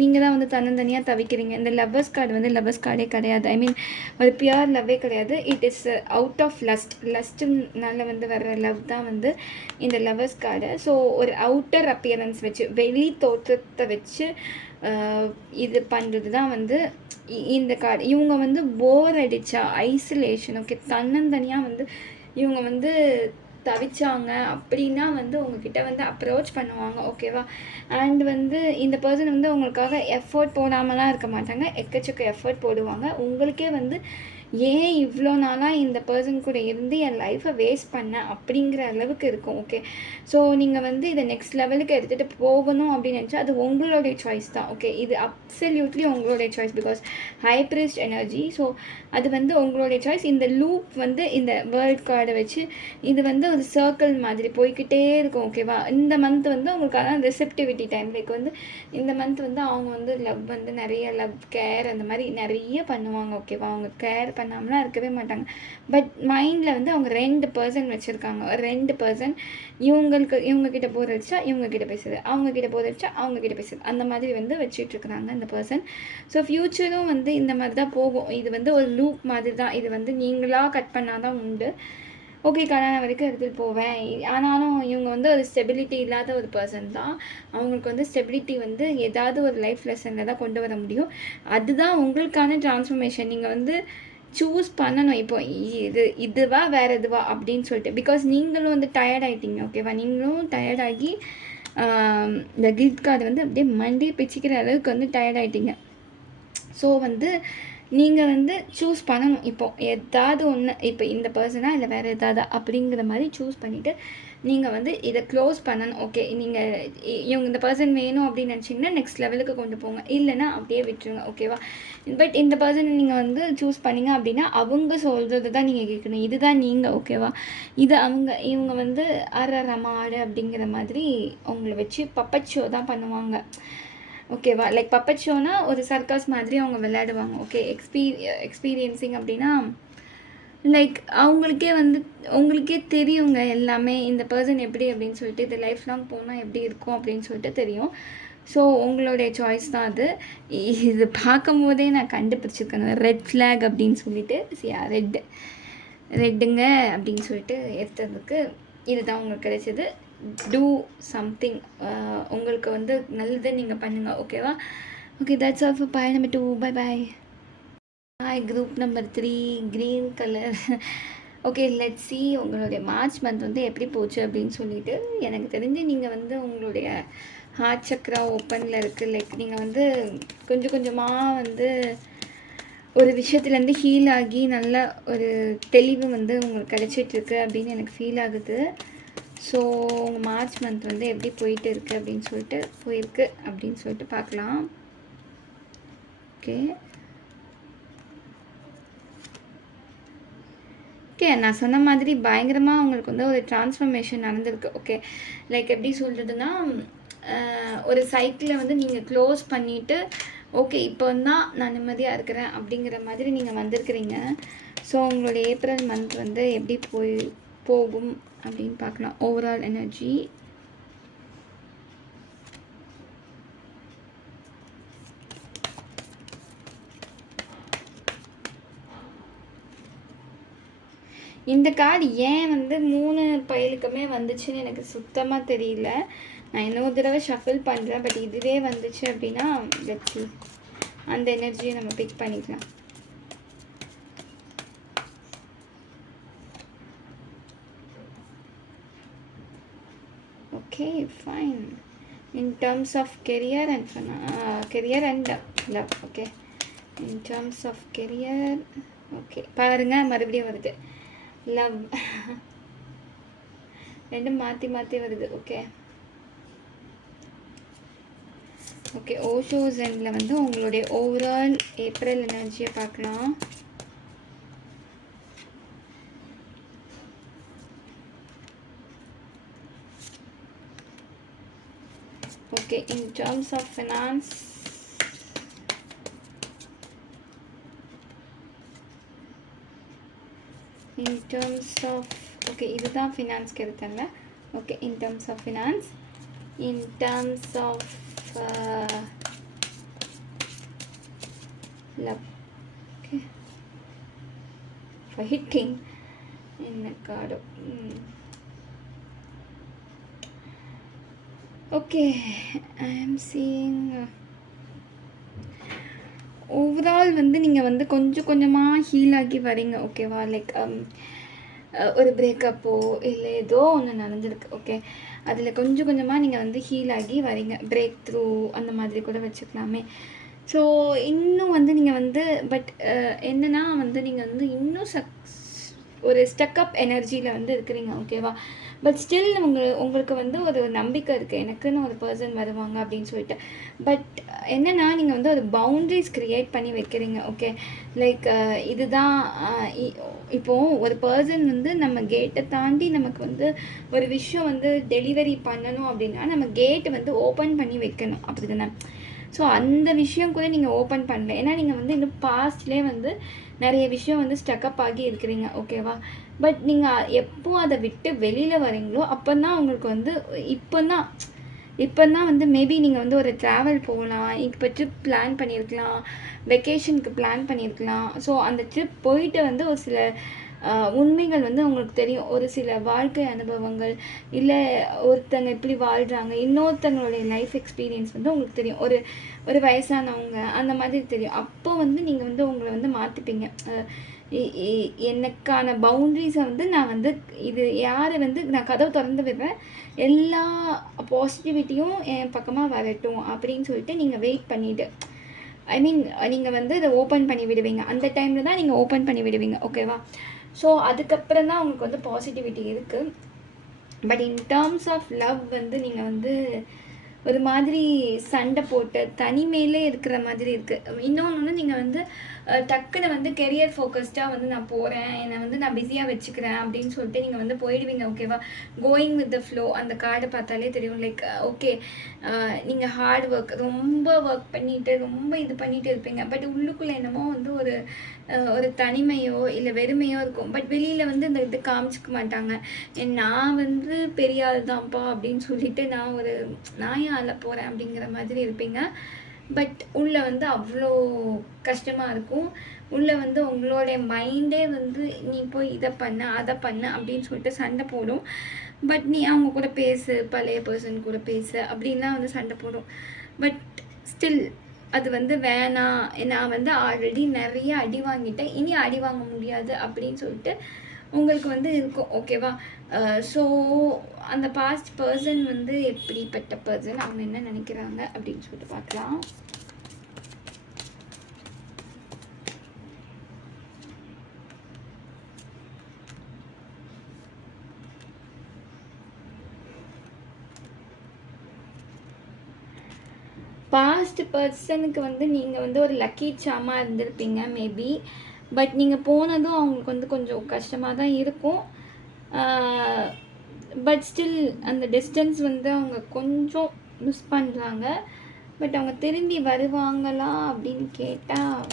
நீங்கள் தான் வந்து தனியாக தவிக்கிறீங்க. இந்த லவ்வர்ஸ் கார்டு வந்து லவ்வர்ஸ் கார்டே கிடையாது. ஐ மீன் ஒரு பியூர் லவ்வே கிடையாது. இட் இஸ் அவுட் ஆஃப் லஸ்ட்டுனால வந்து வர்ற லவ் தான் வந்து இந்த லவ்வர்ஸ் கார்டு. ஸோ ஒரு அவுட்டர் அப்பியரன்ஸ் வச்சு, வெளி தோற்றத்தை வச்சு இது பண்ணுறது தான் வந்து இந்த கார்டு. இவங்க வந்து போர் அடித்தா, ஐசோலேஷன், ஓகே, தன்னந்தனியாக வந்து இவங்க வந்து தவிச்சாங்க அப்படின்னா வந்து உங்ககிட்ட வந்து அப்ரோச் பண்ணுவாங்க. ஓகேவா? அண்ட் வந்து இந்த பர்சன் வந்து உங்களுக்காக எஃபர்ட் போடாமலாம் இருக்க மாட்டாங்க, எக்கச்சக்க எஃபர்ட் போடுவாங்க. உங்களுக்கே வந்து ஏன் இவ்வளோ நாளாக இந்த பர்சன் கூட இருந்து என் லைஃப்பை வேஸ்ட் பண்ணேன் அப்படிங்கிற அளவுக்கு இருக்கும். ஓகே, ஸோ நீங்கள் வந்து இதை நெக்ஸ்ட் லெவலுக்கு எடுத்துகிட்டு போகணும் அப்படின்னு நினச்சா அது உங்களுடைய சாய்ஸ் தான். ஓகே, இது அப்சல்யூட்லி உங்களுடைய choice. Because high priest energy. So அது வந்து உங்களுடைய சாய்ஸ். இந்த லூப் வந்து இந்த வேர்ல்ட் கார்டை வச்சு இது வந்து ஒரு சர்க்கிள் மாதிரி போய்கிட்டே இருக்கும். ஓகேவா? இந்த மந்த் வந்து உங்களுக்கான ரிசெப்டிவிட்டி டைம். லைக் வந்து இந்த மந்த் வந்து அவங்க வந்து லவ் வந்து நிறைய லவ் கேர் அந்த மாதிரி நிறைய பண்ணுவாங்க. ஓகேவா? அவங்க கேர் பண்ணாமலாம் இருக்கவே மாட்டாங்க. பட் மைண்டில் வந்து அவங்க 2 பர்சன் வச்சுருக்காங்க. 2 பர்சன் இவங்கக்கிட்ட போர் அடிச்சா இவங்கக்கிட்ட பேசுறது, அவங்கக்கிட்ட போர் அடிச்சா அவங்கக்கிட்ட பேசுறது, அந்த மாதிரி வந்து வச்சிட்ருக்குறாங்க இந்த பர்சன். ஸோ ஃப்யூச்சரும் வந்து இந்த மாதிரி தான் போகும். இது வந்து ஒரு லூப் மாதிரி தான். இது வந்து நீங்களாக கட் பண்ணால் தான் உண்டு. ஓகே, கல்யாணம் வரைக்கும் எடுத்துகிட்டு போவேன். ஆனாலும் இவங்க வந்து ஒரு ஸ்டெபிலிட்டி இல்லாத ஒரு பர்சன் தான். அவங்களுக்கு வந்து ஸ்டெபிலிட்டி வந்து ஏதாவது ஒரு லைஃப் லெசனில் தான் கொண்டு வர முடியும். அதுதான் உங்களுக்கான ட்ரான்ஸ்ஃபர்மேஷன். நீங்கள் வந்து சூஸ் பண்ணணும். இப்போ இதுவா வேறு எதுவா அப்படின்னு சொல்லிட்டு. பிகாஸ் நீங்களும் வந்து டயர்ட் ஆகிட்டீங்க. ஓகேவா? நீங்களும் டயர்டாகி இந்த கிஃப்ட் கார்டு வந்து அப்படியே மண்டே பிச்சுக்கிற அளவுக்கு வந்து டயர்ட் ஆகிட்டீங்க. ஸோ வந்து நீங்கள் வந்து சூஸ் பண்ணணும். இப்போது ஏதாவது ஒன்று, இப்போ இந்த பர்சனாக இல்லை வேறு ஏதாவது அப்படிங்கிற மாதிரி சூஸ் பண்ணிவிட்டு நீங்கள் வந்து இதை க்ளோஸ் பண்ணணும். ஓகே, நீங்கள் இவங்க இந்த பர்சன் வேணும் அப்படின்னு நினச்சிங்கன்னா நெக்ஸ்ட் லெவலுக்கு கொண்டு போங்க. இல்லைன்னா அப்படியே விட்டுருங்க. ஓகேவா? பட் இந்த பர்சனை நீங்கள் வந்து சூஸ் பண்ணிங்க அப்படின்னா அவங்க சொல்கிறது தான் நீங்கள் கேட்கணும். இதுதான் நீங்கள். ஓகேவா? இது இவங்க வந்து மாடு அப்படிங்கிற மாதிரி அவங்கள வச்சு பப்பட் ஷோ தான் பண்ணுவாங்க. ஓகேவா? லைக் பப்பட் ஷோனா ஒரு சர்க்கஸ் மாதிரி அவங்க விளையாடுவாங்க. ஓகே, எக்ஸ்பீரியன்ஸிங் அப்படின்னா லைக் உங்களுக்கே தெரியுங்க எல்லாமே. இந்த பர்சன் எப்படி அப்படின்னு சொல்லிட்டு, இது லைஃப் லாங் போனால் எப்படி இருக்கும் அப்படின்னு சொல்லிட்டு தெரியும். ஸோ உங்களுடைய சாய்ஸ் தான் அது. இது பார்க்கும் போதே நான் கண்டுபிடிச்சிருக்கேன். ரெட் ஃப்ளாக் அப்படின்னு சொல்லிட்டு ரெட்டுங்க அப்படின்னு சொல்லிட்டு எடுத்ததுக்கு இதுதான் உங்களுக்கு கிடைச்சது. Do something. உங்களுக்கு வந்து நல்லது நீங்கள் பண்ணுங்கள். ஓகேவா? Okay, that's all for bye number 2. Bye bye. Group number 3 green colour. Okay, let's see உங்களுடைய மார்ச் மந்த் வந்து எப்படி போச்சு அப்படின்னு சொல்லிட்டு. எனக்கு தெரிஞ்சு நீங்கள் வந்து உங்களுடைய ஹார்ட் சக்ரா ஓப்பனில் இருக்குது. லைக் நீங்கள் வந்து கொஞ்சம் கொஞ்சமாக வந்து ஒரு விஷயத்துலேருந்து ஹீல் ஆகி நல்ல ஒரு தெளிவு வந்து உங்களுக்கு கிடைச்சிட்ருக்கு அப்படின்னு எனக்கு ஃபீல் ஆகுது. ஸோ உங்கள் மார்ச் மந்த் வந்து எப்படி போயிட்டு இருக்குது அப்படின்னு சொல்லிட்டு பார்க்கலாம். ஓகே, நான் சொன்ன மாதிரி பயங்கரமாக உங்களுக்கு வந்து ஒரு ட்ரான்ஸ்ஃபர்மேஷன் நடந்திருக்கு. ஓகே, லைக் எப்படி சொல்கிறதுனா, ஒரு சைக்கிளை வந்து நீங்கள் க்ளோஸ் பண்ணிவிட்டு ஓகே இப்போ தான் நான் நிம்மதியாக இருக்கிறேன் அப்படிங்கிற மாதிரி நீங்கள் வந்திருக்கிறீங்க. ஸோ உங்களுடைய ஏப்ரல் மந்த் வந்து எப்படி போகும் அப்படின்னு பார்க்கலாம். Overall energy. இந்த கார்டு ஏன் வந்து 3 பைலுக்குமே வந்துச்சுன்னு எனக்கு சுத்தமாக தெரியல. நான் இன்னொரு தடவை ஷஃபில் பண்ணுறேன். பட் இதுவே வந்துச்சு அப்படின்னா லெட்ஸ் see. அந்த எனர்ஜியை நம்ம பிக் பண்ணிக்கலாம். Okay, fine. In terms of career and love. Okay, in terms of career, okay, பாருங்க மறுபடியும் வருது லவ். ரெண்டும் மாற்றி வருது. ஓகே ஓகே ஓஷோ ஜென்ல வந்து உங்களுடைய ஓவரால் ஏப்ரல் எனர்ஜியை பார்க்கலாம். Okay, in terms of finance, okay, இதுதான் finance கேட்டேன்ல. Okay, in terms of finance, in terms of love. Okay, fighting in a card. Okay, I am seeing overall வந்து நீங்கள் வந்து கொஞ்சம் கொஞ்சமாக ஹீல் ஆகி வரீங்க. ஓகேவா? லைக் ஒரு பிரேக்கப்போ இல்லை ஏதோ ஒன்று நடந்திருக்கு. ஓகே, அதில் கொஞ்சம் கொஞ்சமாக நீங்கள் வந்து ஹீல் ஆகி வரீங்க. பிரேக் த்ரூ அந்த மாதிரி கூட வச்சுக்கலாமே. ஸோ இன்னும் வந்து நீங்கள் வந்து பட் என்னென்னா வந்து நீங்கள் வந்து இன்னும் ஒரு ஸ்டக்கப் எனர்ஜியில் வந்து இருக்கிறீங்க. ஓகேவா? பட் ஸ்டில் உங்களுக்கு வந்து ஒரு நம்பிக்கை இருக்குது, எனக்குன்னு ஒரு பர்சன் வருவாங்க அப்படின்னு சொல்லிட்டு. பட் என்னென்னா நீங்கள் வந்து ஒரு பவுண்ட்ரிஸ் க்ரியேட் பண்ணி வைக்கிறீங்க. ஓகே, லைக் இதுதான் இப்போது ஒரு பர்சன் வந்து நம்ம கேட்டை தாண்டி நமக்கு வந்து ஒரு விஷயம் வந்து டெலிவரி பண்ணணும் அப்படின்னா நம்ம கேட்டை வந்து ஓப்பன் பண்ணி வைக்கணும். அப்படி தானே? ஸோ அந்த விஷயம் கூட நீங்கள் ஓப்பன் பண்ணல. ஏன்னா நீங்கள் வந்து இன்னும் பாஸ்ட்லேயே வந்து நிறைய விஷயம் வந்து ஸ்டக்கப் ஆகி இருக்கிறீங்க. ஓகேவா? பட் நீங்கள் எப்போ அதை விட்டு வெளியில் வரீங்களோ அப்போ தான் உங்களுக்கு வந்து இப்போ தான் வந்து மேபி நீங்கள் வந்து ஒரு ட்ராவல் போகலாம், இப்போ ட்ரிப் பிளான் பண்ணியிருக்கலாம், வெக்கேஷனுக்கு பிளான் பண்ணியிருக்கலாம். ஸோ அந்த ட்ரிப் போயிட்டு வந்து ஒரு சில உண்மைகள் வந்து உங்களுக்கு தெரியும். ஒரு சில வாழ்க்கை அனுபவங்கள், இல்லை ஒருத்தங்க எப்படி வாழ்கிறாங்க, இன்னொருத்தங்களுடைய லைஃப் எக்ஸ்பீரியன்ஸ் வந்து உங்களுக்கு தெரியும். ஒரு ஒரு வயசானவங்க அந்த மாதிரி தெரியும். அப்போ வந்து நீங்கள் வந்து உங்களை வந்து மாற்றிப்பீங்க. எனக்கான பவுண்ட்ரிஸை வந்து நான் வந்து இது யார் வந்து நான் கதவு திறந்து விடுறேன், எல்லா பாசிட்டிவிட்டியும் என் பக்கமாக வரட்டும் அப்படின்னு சொல்லிட்டு நீங்கள் வெயிட் பண்ணிவிட்டு ஐ மீன் நீங்கள் வந்து இதை ஓப்பன் பண்ணி விடுவீங்க. அந்த டைமில் தான் நீங்கள் ஓப்பன் பண்ணி விடுவீங்க. ஓகேவா? ஸோ அதுக்கப்புறம் தான் உங்களுக்கு வந்து பாசிட்டிவிட்டி இருக்குது. But in terms of love வந்து நீங்கள் வந்து ஒரு மாதிரி சண்டை போட்டு தனிமையிலே இருக்கிற மாதிரி இருக்குது. இன்னொன்று நீங்கள் வந்து டக்குன்னு வந்து கெரியர் ஃபோக்கஸ்டாக வந்து நான் போகிறேன், என்னை வந்து நான் பிஸியாக வச்சுக்கிறேன் அப்படின்னு சொல்லிட்டு நீங்கள் வந்து போயிடுவீங்க. ஓகேவா? கோயிங் வித் த ஃப்ளோ அந்த கார்டை பார்த்தாலே தெரியும். லைக் ஓகே, நீங்கள் ஹார்ட் ஒர்க் ரொம்ப ஒர்க் பண்ணிவிட்டு ரொம்ப இது பண்ணிகிட்டு இருப்பீங்க. பட் உள்ளுக்குள்ளே என்னமோ வந்து ஒரு தனிமையோ இல்லை வெறுமையோ இருக்கும். பட் வெளியில் வந்து இந்த இது காமிச்சிக்க மாட்டாங்க. நான் வந்து பெரிய ஆள் தான்ப்பா அப்படின்னு சொல்லிட்டு நான் ஏன் ஆள போகிறேன் அப்படிங்கிற மாதிரி இருப்பீங்க. பட் உள்ளே வந்து அவ்வளோ கஷ்டமாக இருக்கும். உள்ளே வந்து உங்களுடைய மைண்டே வந்து நீ போய் இதை பண்ண அதை பண்ண அப்படின்னு சொல்லிட்டு சண்டை போடும். பட் நீ அவங்க கூட பேசு, பழைய பர்சன் கூட பேசு அப்படின்லாம் வந்து சண்டை போடும். பட் ஸ்டில் அது வந்து வேணாம், நான் வந்து ஆல்ரெடி நிறைய அடி வாங்கிட்டேன், இனி அடி வாங்க முடியாது அப்படின்னு சொல்லிட்டு உங்களுக்கு வந்து இருக்கும். ஓகேவா? ஸோ அந்த பாஸ்ட் பர்சன் வந்து எப்படிப்பட்ட பர்சன், அவங்க என்ன நினைக்கிறாங்க அப்படின்னு சொல்லிட்டு பார்க்கலாம். பாஸ்ட் பர்சனுக்கு வந்து நீங்கள் வந்து ஒரு லக்கி சாமாக இருந்திருப்பீங்க மேபி. பட் நீங்கள் போனதும் அவங்களுக்கு வந்து கொஞ்சம் கஷ்டமாக தான் இருக்கும். பட் ஸ்டில் அந்த டிஸ்டன்ஸ் வந்து அவங்க கொஞ்சம் மிஸ் பண்ணுறாங்க. பட் அவங்க திரும்பி வருவாங்களா அப்படின்னு கேட்டால்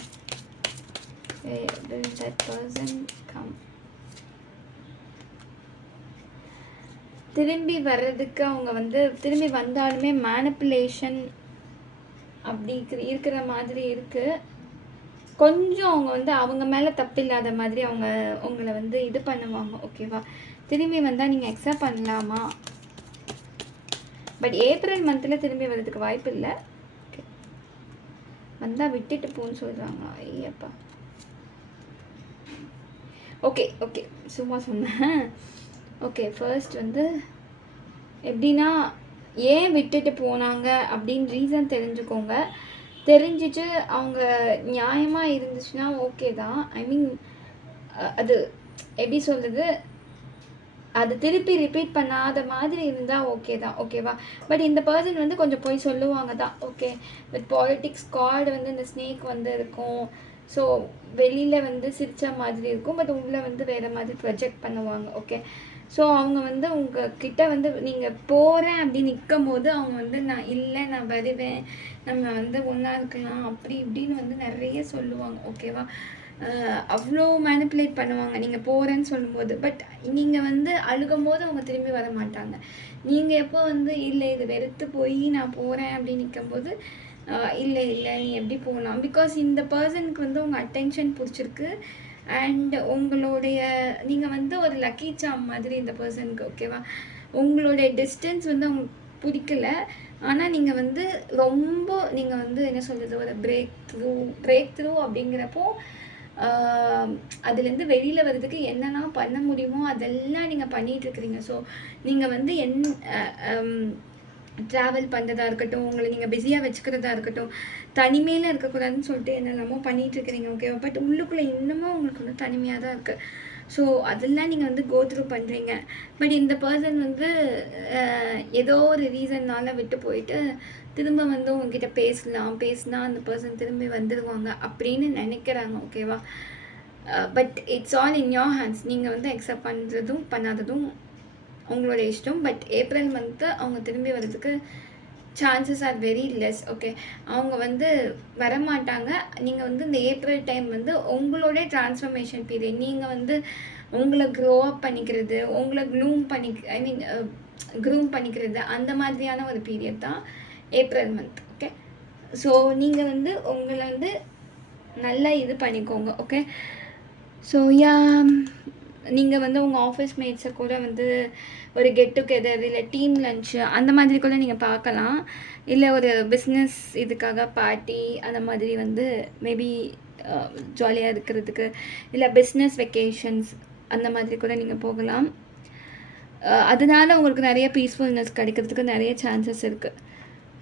that person come. திரும்பி வர்றதுக்கு அவங்க வந்து திரும்பி வந்தாலுமே மேனிப்புலேஷன் அப்படி இருக்கிற மாதிரி இருக்குது. கொஞ்சம் அவங்க வந்து அவங்க மேலே தப்பு இல்லாத மாதிரி அவங்க உங்களை வந்து இது பண்ணுவாங்க. ஓகேவா? திரும்பி வந்தால் நீங்கள் அக்செப்ட் பண்ணலாமா? பட் ஏப்ரல் மந்தில் திரும்பி வர்றதுக்கு வாய்ப்பு இல்லை. ஓகே, வந்தால் விட்டுட்டு போன்னு சொல்கிறாங்க. ஐயப்பா, ஓகே ஓகே சும்மா சொன்னேன். ஓகே, ஃபர்ஸ்ட் வந்து எப்படின்னா ஏன் விட்டுட்டு போனாங்க அப்படின்னு ரீசன் தெரிஞ்சுக்கோங்க. தெரிஞ்சிட்டு அவங்க நியாயமாக இருந்துச்சுன்னா ஓகே தான். ஐ மீன் அது எப்படி சொல்கிறது, அது திருப்பி ரிப்பீட் பண்ணாத மாதிரி இருந்தால் ஓகே தான். ஓகேவா? பட் இந்த பர்சன் வந்து கொஞ்சம் போய் சொல்லுவாங்க தான். ஓகே, பட் பாலிட்டிக்ஸ் கார்டு வந்து இந்த ஸ்னேக் வந்து இருக்கும். ஸோ வெளியில் வந்து சிரிச்ச மாதிரி இருக்கும், பட் உள்ளே வந்து வேறு மாதிரி ப்ரொஜெக்ட் பண்ணுவாங்க. ஓகே, ஸோ அவங்க வந்து உங்ககிட்ட வந்து நீங்கள் போகிறேன் அப்படி நிற்கும் போது அவங்க வந்து நான் இல்லை, நான் வருவேன், நம்ம வந்து ஒன்றா இருக்கலாம் அப்படி இப்படின்னு வந்து நிறைய சொல்லுவாங்க. ஓகேவா? அவ்வளோ மேனிப்புலேட் பண்ணுவாங்க நீங்கள் போகிறேன்னு சொல்லும்போது. பட் நீங்கள் வந்து அழுகும் போது அவங்க திரும்பி வர மாட்டாங்க. நீங்கள் எப்போ வந்து இல்லை இது வெறுத்து போய் நான் போகிறேன் அப்படின்னு நிற்கும்போது இல்லை இல்லை நீ எப்படி போகலாம், பிகாஸ் இந்த பர்சனுக்கு வந்து உங்கள் அட்டென்ஷன் பிடிச்சிருக்கு. அண்ட் உங்களுடைய நீங்கள் வந்து ஒரு லக்கி சாம் மாதிரி இந்த பர்சனுக்கு. ஓகேவா? உங்களுடைய டிஸ்டன்ஸ் வந்து அவங்களுக்கு பிடிக்கல. ஆனால் நீங்கள் வந்து ரொம்ப நீங்கள் வந்து என்ன சொல்கிறது, ஒரு பிரேக் த்ரூ அப்படிங்கிறப்போ அதுலேருந்து வெளியில் வர்றதுக்கு என்னெல்லாம் பண்ண முடியுமோ அதெல்லாம் நீங்கள் பண்ணிகிட்ருக்கிறீங்க. ஸோ நீங்கள் வந்து ட்ராவல் பண்ணுறதா இருக்கட்டும், உங்களை நீங்கள் பிஸியாக வச்சுக்கிறதா இருக்கட்டும், தனிமையில் இருக்கக்கூடாதுன்னு சொல்லிட்டு என்னெல்லாமோ பண்ணிகிட்ருக்கிறீங்க. ஓகேவா? பட் உள்ளுக்குள்ளே இன்னமும் உங்களுக்கு வந்து தனிமையாக தான் இருக்குது. ஸோ அதெல்லாம் நீங்கள் வந்து கோ த்ரூ பண்ணுறீங்க. பட் இந்த பர்சன் வந்து ஏதோ ஒரு ரீசன்னால் விட்டு போயிட்டு திரும்ப வந்து உங்ககிட்ட பேசினா அந்த பர்சன் திரும்பி வந்துடுவாங்க அப்படின்னு நினைக்கிறாங்க. ஓகேவா? But it's all in your hands. நீங்கள் வந்து அக்செப்ட் பண்ணுறதும் பண்ணாததும் உங்களோட இஷ்டம். பட் ஏப்ரல் மந்த்து அவங்க திரும்பி வர்றதுக்கு chances are very less. Okay, அவங்க வந்து வரமாட்டாங்க. நீங்கள் வந்து இந்த ஏப்ரல் டைம் வந்து உங்களோட ட்ரான்ஸ்ஃபர்மேஷன் பீரியட். நீங்கள் வந்து உங்களை க்ரோ அப் பண்ணிக்கிறது, உங்களை க்ரூம் பண்ணிக்கிறது, அந்த மாதிரியான ஒரு பீரியட் தான் ஏப்ரல் மந்த். ஓகே, ஸோ நீங்கள் வந்து உங்களை வந்து நல்லா இது பண்ணிக்கோங்க. ஓகே, ஸோ நீங்கள் வந்து உங்கள் ஆஃபீஸ் மேட்ஸை கூட வந்து ஒரு கெட் டுகெதர் இல்லை டீம் லன்ச்சு அந்த மாதிரி கூட நீங்கள் பார்க்கலாம். இல்லை ஒரு பிஸ்னஸ் இதுக்காக பார்ட்டி அந்த மாதிரி வந்து மேபி ஜாலியாக இருக்கிறதுக்கு, இல்லை பிஸ்னஸ் வெக்கேஷன்ஸ் அந்த மாதிரி கூட நீங்கள் போகலாம். அதனால உங்களுக்கு நிறைய பீஸ்ஃபுல்னஸ் கிடைக்கிறதுக்கு நிறைய சான்சஸ் இருக்குது.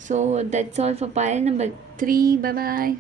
So that's all for pile number 3. Bye bye.